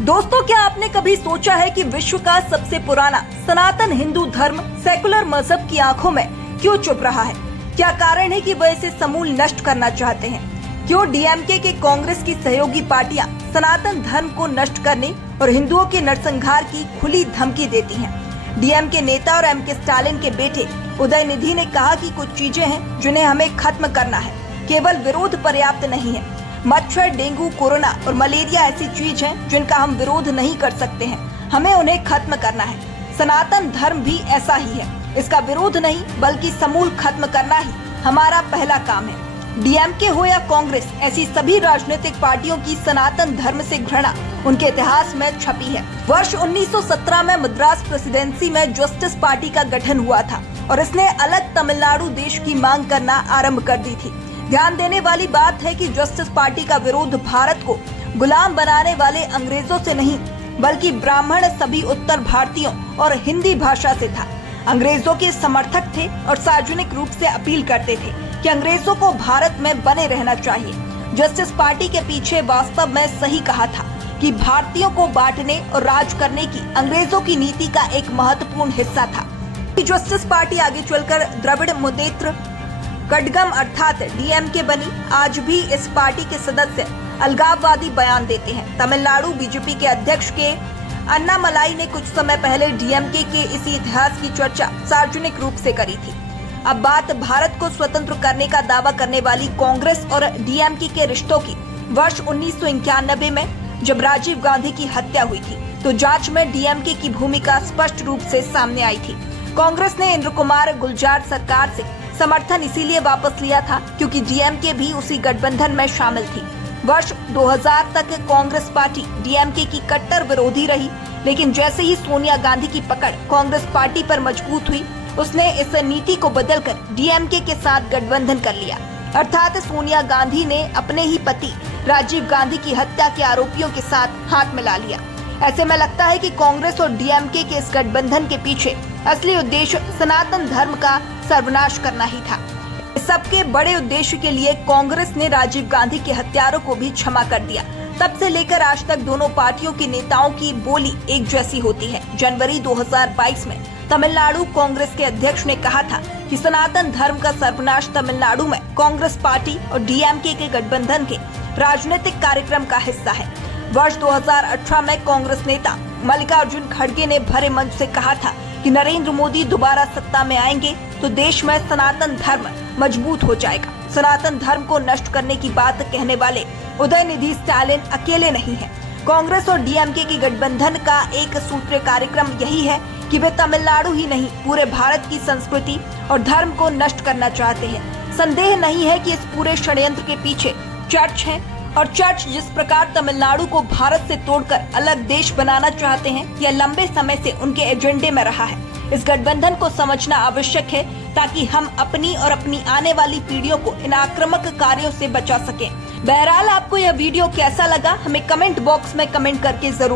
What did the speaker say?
दोस्तों, क्या आपने कभी सोचा है कि विश्व का सबसे पुराना सनातन हिंदू धर्म सेकुलर मजहब की आंखों में क्यों चुप रहा है? क्या कारण है कि वह इसे समूल नष्ट करना चाहते हैं? क्यों डीएमके के कांग्रेस की सहयोगी पार्टियां सनातन धर्म को नष्ट करने और हिंदुओं के नरसंहार की खुली धमकी देती हैं? डीएमके नेता और एमके स्टालिन के बेटे उदयनिधि ने कहा कि कुछ चीजें हैं जिन्हें हमें खत्म करना है, केवल विरोध पर्याप्त नहीं है। मच्छर, डेंगू, कोरोना और मलेरिया ऐसी चीज है जिनका हम विरोध नहीं कर सकते हैं, हमें उन्हें खत्म करना है। सनातन धर्म भी ऐसा ही है, इसका विरोध नहीं बल्कि समूल खत्म करना ही हमारा पहला काम है। डीएमके हो या कांग्रेस, ऐसी सभी राजनीतिक पार्टियों की सनातन धर्म से घृणा उनके इतिहास में छपी है। वर्ष 1917 में मद्रास प्रेसिडेंसी में जस्टिस पार्टी का गठन हुआ था और इसने अलग तमिलनाडु देश की मांग करना आरंभ कर दी थी। ध्यान देने वाली बात है कि जस्टिस पार्टी का विरोध भारत को गुलाम बनाने वाले अंग्रेजों से नहीं बल्कि ब्राह्मण सभी उत्तर भारतीयों और हिंदी भाषा से था। अंग्रेजों के समर्थक थे और सार्वजनिक रूप से अपील करते थे कि अंग्रेजों को भारत में बने रहना चाहिए। जस्टिस पार्टी के पीछे वास्तव में सही कहा था कि भारतीयों को बांटने और राज करने की अंग्रेजों की नीति का एक महत्वपूर्ण हिस्सा था। जस्टिस पार्टी आगे चलकर द्रविड़ मुनेत्र कड़गम अर्थात डीएमके बनी। आज भी इस पार्टी के सदस्य अलगाववादी बयान देते हैं। तमिलनाडु बीजेपी के अध्यक्ष के अन्नामलाई ने कुछ समय पहले डीएमके के इसी इतिहास की चर्चा सार्वजनिक रूप से करी थी। अब बात भारत को स्वतंत्र करने का दावा करने वाली कांग्रेस और डीएमके के रिश्तों की। वर्ष 1991 में जब राजीव गांधी की हत्या हुई थी तो जांच में डीएमके की भूमिका स्पष्ट रूप से सामने आई थी। कांग्रेस ने इंद्र कुमार गुलजार सरकार से समर्थन इसीलिए वापस लिया था क्योंकि डीएमके भी उसी गठबंधन में शामिल थी। वर्ष 2000 तक कांग्रेस पार्टी डीएमके की कट्टर विरोधी रही, लेकिन जैसे ही सोनिया गांधी की पकड़ कांग्रेस पार्टी पर मजबूत हुई, उसने इस नीति को बदलकर डीएमके के साथ गठबंधन कर लिया। अर्थात सोनिया गांधी ने अपने ही पति राजीव गांधी की हत्या के आरोपियों के साथ हाथ मिला लिया। ऐसे में लगता है कि कांग्रेस और डीएमके के इस गठबंधन के पीछे असली उद्देश्य सनातन धर्म का सर्वनाश करना ही था। इस सबके बड़े उद्देश्य के लिए कांग्रेस ने राजीव गांधी के हत्यारों को भी क्षमा कर दिया। तब से लेकर आज तक दोनों पार्टियों के नेताओं की बोली एक जैसी होती है। जनवरी 2022 में तमिलनाडु कांग्रेस के अध्यक्ष ने कहा था कि सनातन धर्म का सर्वनाश तमिलनाडु में कांग्रेस पार्टी और डीएमके के गठबंधन के राजनीतिक कार्यक्रम का हिस्सा है। वर्ष 2018 में कांग्रेस नेता मल्लिकार्जुन खड़गे ने भरे मंच से कहा था कि नरेंद्र मोदी दोबारा सत्ता में आएंगे तो देश में सनातन धर्म मजबूत हो जाएगा। सनातन धर्म को नष्ट करने की बात कहने वाले उदयनिधि स्टालिन अकेले नहीं हैं। कांग्रेस और डीएमके की गठबंधन का एक सूत्रीय कार्यक्रम यही है कि वे तमिलनाडु ही नहीं पूरे भारत की संस्कृति और धर्म को नष्ट करना चाहते हैं। संदेह नहीं है कि इस पूरे षड्यंत्र के पीछे चर्च है और चर्च जिस प्रकार तमिलनाडु को भारत से तोड़कर अलग देश बनाना चाहते हैं, यह लंबे समय से उनके एजेंडे में रहा है। इस गठबंधन को समझना आवश्यक है ताकि हम अपनी और अपनी आने वाली पीढ़ियों को इन आक्रामक कार्यों से बचा सकें। बहरहाल आपको यह वीडियो कैसा लगा, हमें कमेंट बॉक्स में कमेंट करके जरूर